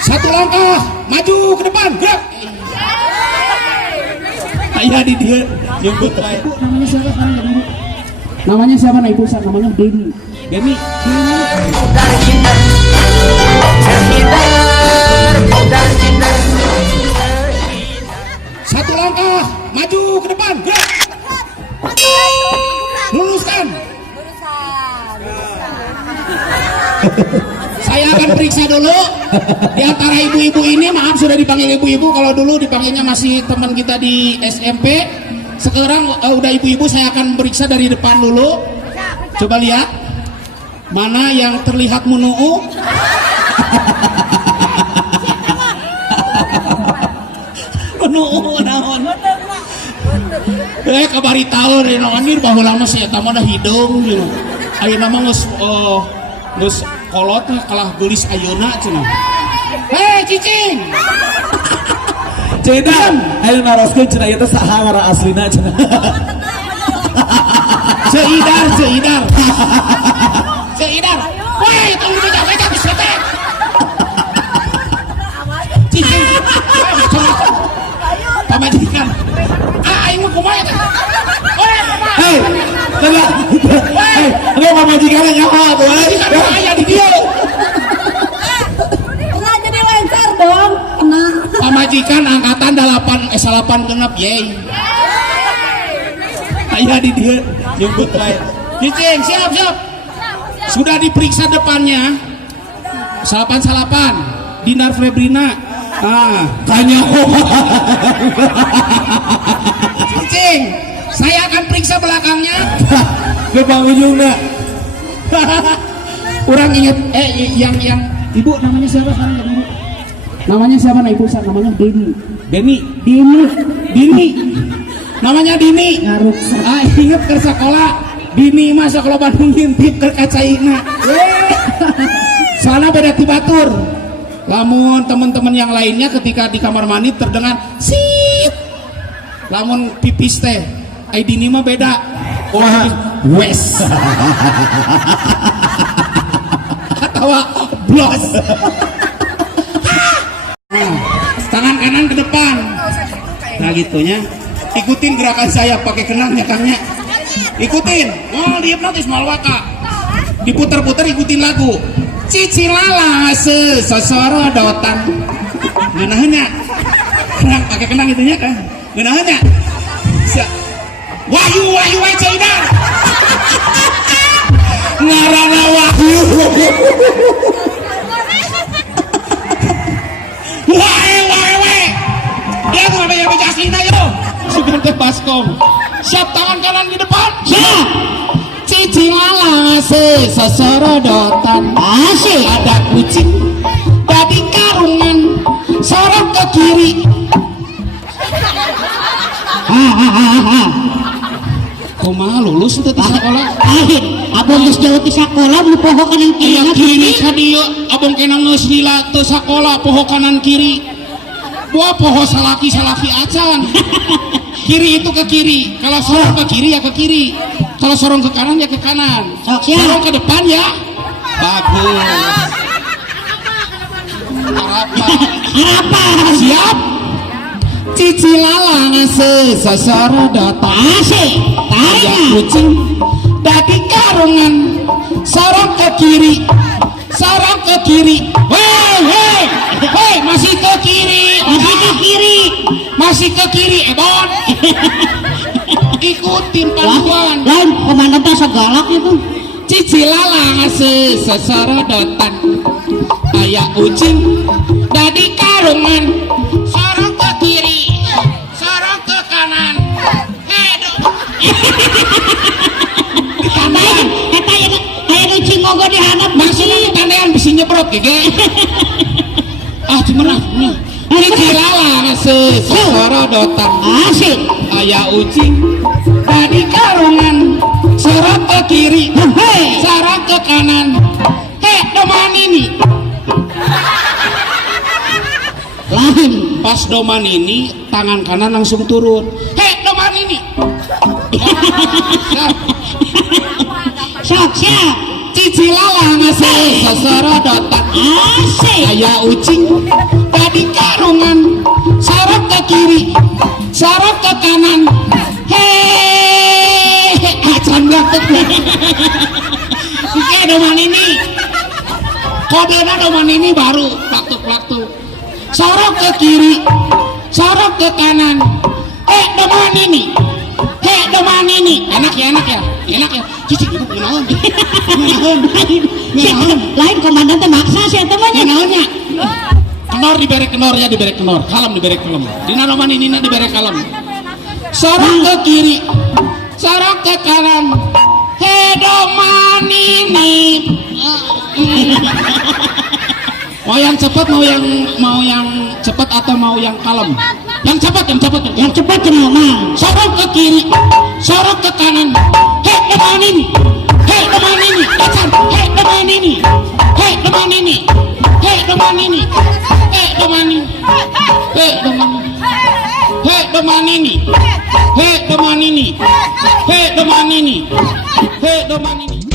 Satu langkah maju ke depan, gerak. Ayah di dia nyebut wae. Namanya siapa sekarang ya, Ibu? Namanya siapa nih Ibu? Namanya Deni. Deni. Satu langkah maju ke depan, gerak. Luruskan. Saya akan periksa dulu di antara ibu-ibu ini. Maaf sudah dipanggil ibu-ibu. Kalau dulu dipanggilnya masih teman kita di SMP. Sekarang udah ibu-ibu. Saya akan periksa dari depan dulu. Coba lihat mana yang terlihat menuu. Menuu naon? Kabari tahu dari anjir bahwa lama saya tamu dah hidung gitu. Ayo nama ngus kolot kalah gelis ayeuna cenah. Hei cicing. Cenah, ayo naroskeun cenah ieu teh saha ngaran aslina cenah. Seidar. Woi, tunggu beja bisa teh. Cicing. Pamajikan. Aing mah kumaha teh? Hei, tengah. Hei, enggak pamajikan nyawa tuh. Aya di dia. Enggak jadi lancar dong. Kena. Pamajikan angkatan 8 genep yey. Ayah di dia nyebut wae. Cicing, siap. Sudah diperiksa depannya. Salapan. Dinar Febrina. Tanya. Cicing, saya akan periksa belakangnya. Gebang ujungna. Kurang inget yang Ibu namanya siapa sekarang ya, Ibu? Namanya siapa nih Ibu? Namanya Deni. Dini. Namanya Dini. Ngaruk. Inget ke sekolah. Dini mah sekolah Bandung ngintip ke kacaina. Soalnya beda ti batur. Lamun teman-teman yang lainnya ketika di kamar mandi terdengar sip. Lamun pipis teh, ai Dini mah beda. Wah, Wes. Atau blos. Tangan kanan ke depan. Nah gitunya. Ikutin gerakan saya pakai kenangnya Kangnya. Ikutin. Oh, diam nanti mal waka. Diputar-putar ikutin lagu. Cicilala sesorodotan. Ngeunaheunnya. Kenang pakai kenang itunya kan. Ngeunaheunnya. Wahyu Ceidar. Ngaranna Wahyu. Wae. Dia tuh ada yang bejaksina yo. Sudah teh baskom. Siap, tangan kanan di depan. Siap. Cicilala sesorodotan. Asik. Ada kucing tadi karungan sorot ke kiri. Kumaha lulus itu di sekolah? Abang geus jauh ti sakola nu poho kanan kiri. Kiri ka dieu abang kena geus lila teu sakola poho kanan kiri. Buah poho salaki acan. Kiri itu ke kiri. Kalau sorong ke kiri ya ke kiri. Kalau sorong ke kanan ya ke kanan. Sorong ke depan ya. Bagus. Harapan. Siap. Cicilala sesorodotan. Asik. Tanya kucing dadi karungan sorong ke kiri. Hei, masih ke kiri, Ebon. Ikutin panduan. Lain komandan teh galak itu. Cicilala sesorodotan. Aya kucing dadi karungan sorong ke kiri, sorong ke kanan. Tambahan, eta aya nu cingogo di handap Maksudnya tandean bisa nyebrot gege. Cuman Cicilala sesorodotan. asik. Aya ucing tadi karungan sorot ke kiri, sorot ke kanan. Doman ini. Lain pas doman ini tangan kanan langsung turun. Doman ini. Sok siap. Cicilalang ngasih sesorodotan Asik. Aya ucing tadi karungan sarap ke kiri sarap ke kanan hehehe acan gatek oke doman ini kodena doman ini baru waktu sarap ke kiri sarap ke kanan doman ini doman ini enak ya cici ibu kenaon Lain komandan teh maksa sih temannya. kenaonnya kenor diberi kenor kalem diberi kalem dina doman ini diberi kalem sarap ke kiri sarap ke kanan doman ini mau yang cepat mau yang cepat atau mau yang kalem yang cepat Yang cepat kenal mang. sorok ke kiri sorok ke kanan doman ini doman ini acan doman ini doman ini doman ini doman ini doman ini doman ini doman ini doman ini